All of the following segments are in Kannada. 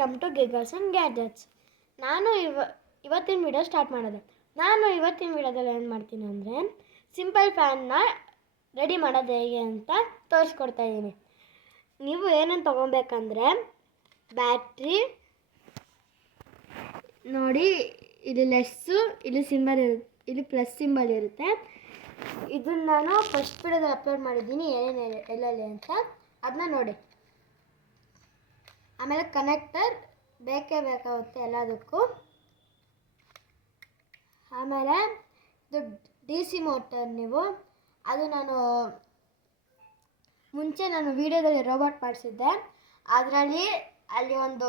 Welcome to Giggles and Gadgets. ಇವತ್ತಿನ ವಿಡಿಯೋ ಸ್ಟಾರ್ಟ್ ಮಾಡೋದು. ಇವತ್ತಿನ ವಿಡಿಯೋದಲ್ಲಿ ಏನು ಮಾಡ್ತೀನಿ ಅಂದರೆ ಸಿಂಪಲ್ ಫ್ಯಾನ್ನ ರೆಡಿ ಮಾಡೋದು ಹೇಗೆ ಅಂತ ತೋರಿಸ್ಕೊಡ್ತಾ ಇದ್ದೀನಿ. ನೀವು ಏನೇನು ತೊಗೊಬೇಕಂದ್ರೆ ಬ್ಯಾಟ್ರಿ ನೋಡಿ, ಇಲ್ಲಿ ಲೆಸ್ಸು, ಇಲ್ಲಿ ಪ್ಲಸ್ ಸಿಂಬಲ್ ಇರುತ್ತೆ. ಇದನ್ನು ನಾನು ಫಸ್ಟ್ ವಿಡಿಯೋದಲ್ಲಿ ಅಪ್ಲೋಡ್ ಮಾಡಿದ್ದೀನಿ ಎಲ್ಲೆಲ್ಲಿ ಅಂತ, ಅದನ್ನ ನೋಡಿ. ಆಮೇಲೆ ಕನೆಕ್ಟರ್ ಬೇಕೇ ಬೇಕಾಗುತ್ತೆ ಎಲ್ಲದಕ್ಕೂ. ಆಮೇಲೆ ಇದು DC ಮೋಟರ್. ಅದು ಮುಂಚೆ ನಾನು ವಿಡಿಯೋದಲ್ಲಿ ರೋಬೋಟ್ ಮಾಡಿಸಿದ್ದೆ. ಅಲ್ಲಿ ಒಂದು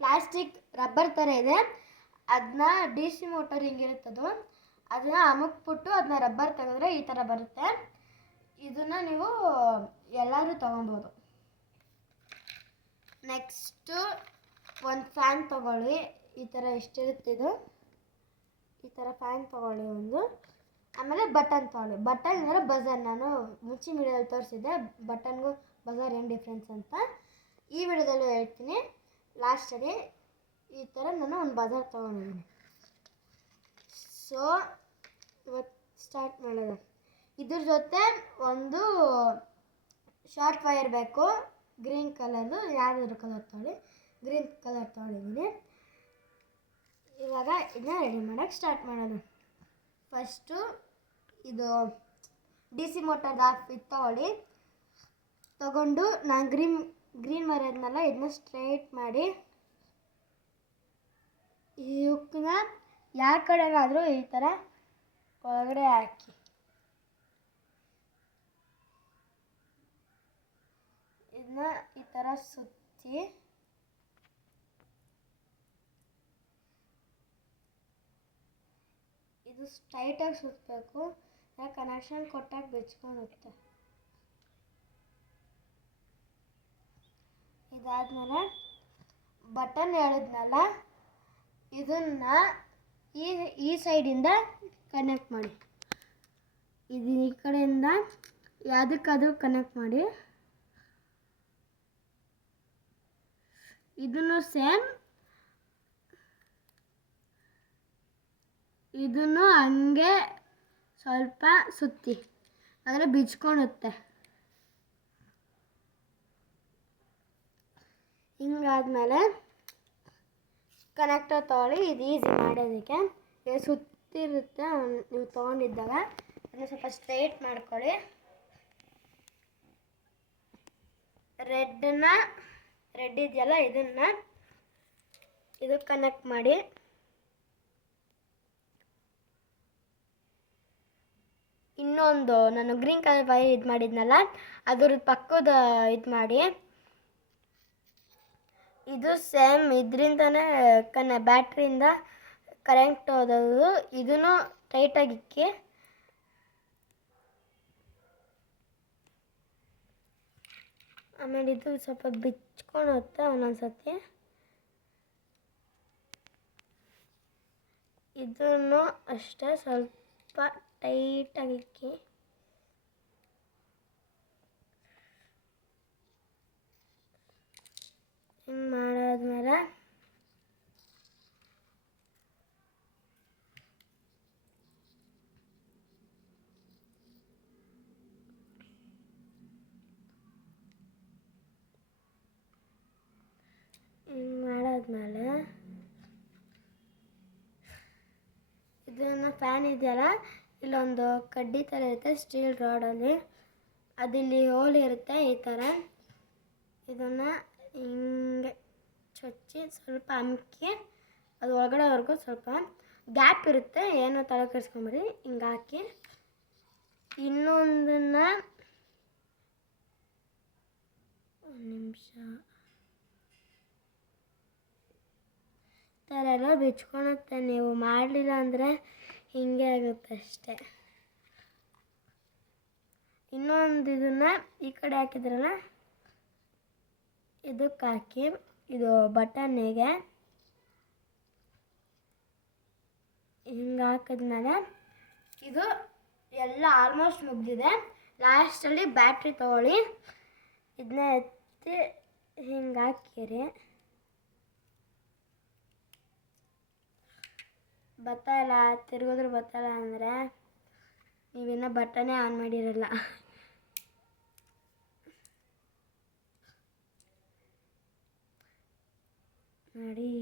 ಪ್ಲಾಸ್ಟಿಕ್ ರಬ್ಬರ್ ಥರ ಇದೆ, ಅದನ್ನ DC ಮೋಟರ್ ಹಿಂಗಿರುತ್ತದು, ಅದನ್ನ ಅಮುಕ್ಬಿಟ್ಟು ಅದನ್ನ ರಬ್ಬರ್ ತೆಗೆದ್ರೆ ಈ ಥರ ಬರುತ್ತೆ. ಇದನ್ನು ನೀವು ಎಲ್ಲರೂ ತೊಗೊಬೋದು. ನೆಕ್ಸ್ಟು ಒಂದು ಫ್ಯಾನ್ ತೊಗೊಳ್ಳಿ. ಈ ಥರ ಎಷ್ಟಿರುತ್ತಿದ್ದು ಈ ಥರ ಫ್ಯಾನ್ ತೊಗೊಳ್ಳಿ ಒಂದು. ಆಮೇಲೆ ಬಟನ್ ತೊಗೊಳ್ಳಿ. ಬಟನ್ ಅಂದರೆ ಬಜರ್. ನಾನು ಮುಂಚಿನ ವಿಡಿಯೋದಲ್ಲಿ ತೋರಿಸಿದ್ದೆ ಬಟನ್ಗೂ ಬಜರ್ ಏನು ಡಿಫ್ರೆನ್ಸ್ ಅಂತ. ಈ ವಿಡಿಯೋದಲ್ಲೂ ಹೇಳ್ತೀನಿ ಲಾಸ್ಟಲ್ಲಿ. ಈ ಥರ ನಾನು ಒಂದು ಬಜರ್ ತೊಗೊಂಡಿದ್ದೀನಿ. ಸೊ ಇವತ್ತು ಸ್ಟಾರ್ಟ್ ಮಾಡೋದು. ಇದ್ರ ಜೊತೆ ಒಂದು ಶಾರ್ಟ್ ವೈರ್ ಬೇಕು, ಗ್ರೀನ್ ಕಲರ್ದು. ಯಾವುದಾದ್ರು ಕಲರ್ ತೊಗೊಳ್ಳಿ. ಗ್ರೀನ್ ಕಲರ್ ತೊಗೊಂಡಿದ್ದೀನಿ. ಇವಾಗ ಇದನ್ನ ರೆಡಿ ಮಾಡೋಕ್ಕೆ ಸ್ಟಾರ್ಟ್ ಮಾಡೋದು. ಫಸ್ಟು ಇದು DC ಮೋಟರ್ದು ಇದು ತೊಗೊಂಡು ನಾನು ಗ್ರೀನ್ ಮರದ್ನೆಲ್ಲ ಇದನ್ನ ಸ್ಟ್ರೈಟ್ ಮಾಡಿ ಇವಕ್ಕನ್ನ ಯಾವ ಕಡೆಗಾದರೂ ಈ ಥರ ಒಳಗಡೆ ಹಾಕಿ ಇದನ್ನ ಈ ಥರ ಸುತ್ತಿ ಇದು ಸ್ಟ್ರೈಟಾಗಿ ಸುತ್ತಬೇಕು. ಕನೆಕ್ಷನ್ ಕೊಟ್ಟಾಗ ಬಿಚ್ಕೊಳುತ್ತೆ. ಇದಾದ್ಮೇಲೆ ಬಟನ್ ಹೇಳಿದ್ನಲ್ಲ, ಇದನ್ನ ಈ ಸೈಡಿಂದ ಕನೆಕ್ಟ್ ಮಾಡಿ. ಇದು ಈ ಕಡೆಯಿಂದ ಯಾವುದಕ್ಕಾದ್ರೂ ಕನೆಕ್ಟ್ ಮಾಡಿ. ಇದನ್ನು ಸೇಮ್ ಇದನ್ನು ಹಂಗೆ ಸ್ವಲ್ಪ ಸುತ್ತಿ, ಆದರೆ ಬಿಚ್ಕೊಳುತ್ತೆ. ಹಿಂಗಾದ್ಮೇಲೆ ಕನೆಕ್ಟರ್ ತೊಗೊಳ್ಳಿ. ಇದು ಈಸಿ ಮಾಡೋದಕ್ಕೆ. ಸುತ್ತಿರುತ್ತೆ ನೀವು ತೊಗೊಂಡಿದ್ದಾಗ. ಅದನ್ನು ಸ್ವಲ್ಪ ಸ್ಟ್ರೈಟ್ ಮಾಡ್ಕೊಳ್ಳಿ. ರೆಡ್ ಇದೆಯಲ್ಲ, ಇದು ಕನೆಕ್ಟ್ ಮಾಡಿ. ಇನ್ನೊಂದು ನಾನು ಗ್ರೀನ್ ಕಲರ್ ವೈರ್ ಇದು ಮಾಡಿದ್ನಲ್ಲ, ಅದ್ರ ಪಕ್ಕದ ಇದು ಮಾಡಿ. ಇದು ಸೇಮ್ ಇದರಿಂದನೇ ಬ್ಯಾಟ್ರಿಯಿಂದ ಕರೆಂಟ್ ಹೋದದು. ಇದನ್ನು ಟೈಟಾಗಿ ಇಕ್ಕಿ. ಆಮೇಲೆ ಇದು ಸ್ವಲ್ಪ ಬಿಚ್ಕೊಳುತ್ತೆ ಒಂದೊಂದ್ಸತಿ. ಇದನ್ನು ಅಷ್ಟೇ ಸ್ವಲ್ಪ ಟೈಟಾಗಿ ಇಕ್ಕಿ. ಹಿಂಗೆ ಮಾಡಾದ್ಮೇಲೆ ಇದನ್ನು ಫ್ಯಾನ್ ಇದೆಯಲ್ಲ, ಇಲ್ಲೊಂದು ಕಡ್ಡಿ ಥರ ಇರುತ್ತೆ ಸ್ಟೀಲ್ ರಾಡಲ್ಲಿ. ಅದಿಲ್ಲಿ ಹೋಲ್ ಇರುತ್ತೆ ಈ ಥರ. ಇದನ್ನು ಹಿಂಗೆ ಚೊಚ್ಚಿ ಸ್ವಲ್ಪ ಅಮ್ಕಿ ಅದು ಒಳಗಡೆವರೆಗೂ ಸ್ವಲ್ಪ ಗ್ಯಾಪ್ ಇರುತ್ತೆ, ಏನೋ ತಲೆ ಕೆಡಿಸ್ಕೊಂಬೇಡಿ. ಹಿಂಗೆ ಹಾಕಿ ಇನ್ನೊಂದನ್ನು ಒಂದು ನಿಮಿಷ ಥರ ಎಲ್ಲ ಬಿಚ್ಕೊಳುತ್ತೆ. ನೀವು ಮಾಡಲಿಲ್ಲ ಅಂದರೆ ಹಿಂಗೆ ಆಗುತ್ತೆ ಅಷ್ಟೇ. ಇನ್ನೊಂದು ಇದನ್ನು ಈ ಕಡೆ ಹಾಕಿದ್ರಲ್ಲ, ಇದಕ್ಕೆ ಹಾಕಿ. ಇದು ಬಟನ್ನಿಗೆ ಹಿಂಗೆ ಹಾಕಿದ್ಮೇಲೆ ಇದು ಎಲ್ಲ ಆಲ್ಮೋಸ್ಟ್ ಮುಗಿದಿದೆ. ಲಾಸ್ಟಲ್ಲಿ ಬ್ಯಾಟ್ರಿ ತೊಗೊಳ್ಳಿ. ಇದನ್ನ ಎತ್ತಿ ಹಿಂಗೆ ಹಾಕಿರಿ. ಬತ್ತಾಯಿಲ್ಲ, ತಿರುಗಿದ್ರು ಬತ್ತಾಯಿಲ್ಲ ಅಂದರೆ ನೀವಿನ್ನೂ ಬಟನೇ ಆನ್ ಮಾಡಿರಲ್ಲ. ನೋಡಿ,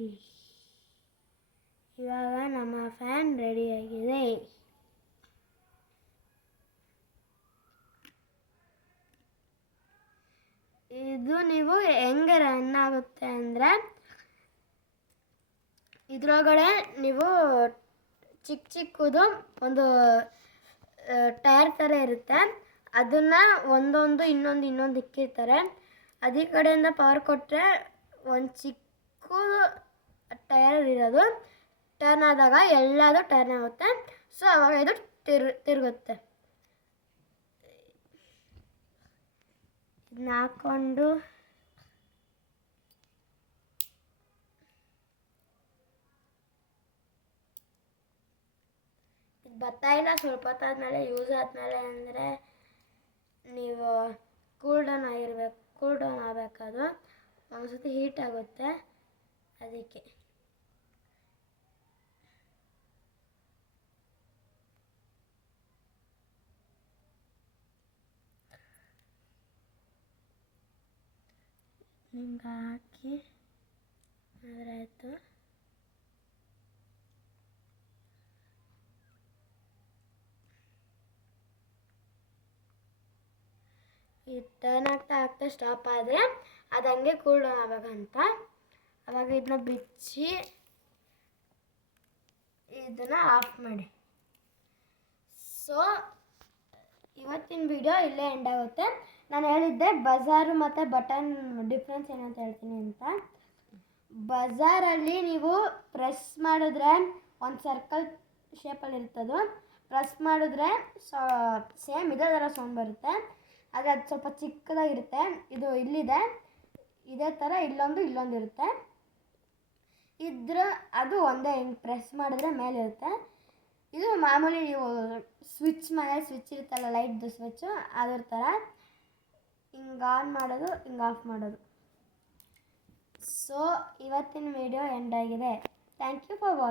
ಇವಾಗ ನಮ್ಮ ಫ್ಯಾನ್ ರೆಡಿಯಾಗಿದೆ. ಇದು ನೀವು ಹೆಂಗೆ ರನ್ ಆಗುತ್ತೆ ಅಂದರೆ, ಇದರೊಳಗಡೆ ನೀವು ಚಿಕ್ಕದು ಒಂದು ಟೈರ್ ಥರ ಇರುತ್ತೆ, ಅದನ್ನು ಒಂದೊಂದು ಇನ್ನೊಂದು ಇಕ್ಕಿರ್ತಾರೆ. ಅದೇ ಕಡೆಯಿಂದ ಪವರ್ ಕೊಟ್ಟರೆ ಒಂದು ಚಿಕ್ಕ ಟೈರ್ ಇರೋದು ಟರ್ನ್ ಆದಾಗ ಎಲ್ಲದು ಟರ್ನ್ ಆಗುತ್ತೆ. ಸೊ ಅವಾಗ ಇದು ತಿರುಗುತ್ತೆ. ಇದನ್ನ ಹಾಕ್ಕೊಂಡು ಬತ್ತಾಯಿಲ್ಲ. ಸ್ವಲ್ಪ ಹೊತ್ತಾದ್ಮೇಲೆ ಯೂಸ್ ಆದಮೇಲೆ ಅಂದರೆ ನೀವು ಕೂಲ್ ಡೌನ್ ಆಗಬೇಕದು. ಒಂದ್ಸತಿ ಹೀಟ್ ಆಗುತ್ತೆ, ಅದಕ್ಕೆ. ಹಿಂಗೆ ಹಾಕಿ ಆಯಿತು. ಈ ಟರ್ನ್ ಆಗ್ತಾ ಸ್ಟಾಪ್ ಆದರೆ ಅದು ಹಂಗೆ ಕೂಲ್ ಡೌನ್ ಆಗಬೇಕಂತ. ಅವಾಗ ಇದನ್ನ ಬಿಚ್ಚಿ ಇದನ್ನು ಆಫ್ ಮಾಡಿ. ಸೊ ಇವತ್ತಿನ ವಿಡಿಯೋ ಇಲ್ಲೇ ಎಂಡ್ ಆಗುತ್ತೆ. ನಾನು ಹೇಳಿದ್ದೆ ಬಜಾರು ಮತ್ತು ಬಟನ್ ಡಿಫ್ರೆನ್ಸ್ ಏನಂತ ಹೇಳ್ತೀನಿ ಅಂತ. ಬಜಾರಲ್ಲಿ ನೀವು ಪ್ರೆಸ್ ಮಾಡಿದ್ರೆ ಒಂದು ಸರ್ಕಲ್ ಶೇಪಲ್ಲಿ ಇರ್ತದು. ಪ್ರೆಸ್ ಮಾಡಿದ್ರೆ ಸೇಮ್ ಇದೇ ಥರ ಸೌಂಡ್ ಬರುತ್ತೆ, ಆದರೆ ಅದು ಸ್ವಲ್ಪ ಚಿಕ್ಕದಾಗಿರುತ್ತೆ. ಇದು ಇಲ್ಲಿದೆ, ಇದೇ ಥರ ಇಲ್ಲೊಂದು ಇರುತ್ತೆ. ಅದು ಒಂದೇ, ಹಿಂಗೆ ಪ್ರೆಸ್ ಮಾಡಿದ್ರೆ ಮೇಲೆ ಇರುತ್ತೆ. ಇದು ಮಾಮೂಲಿ ನೀವು ಸ್ವಿಚ್ ಇರುತ್ತಲ್ಲ, ಲೈಟ್ದು ಸ್ವಿಚ್ಚು, ಅದ್ರ ಥರ ಹಿಂಗೆ ಆನ್ ಮಾಡೋದು, ಹಿಂಗೆ ಆಫ್ ಮಾಡೋದು. ಸೊ ಇವತ್ತಿನ ವಿಡಿಯೋ ಎಂಡ್ ಆಗಿದೆ. Thank you for watching.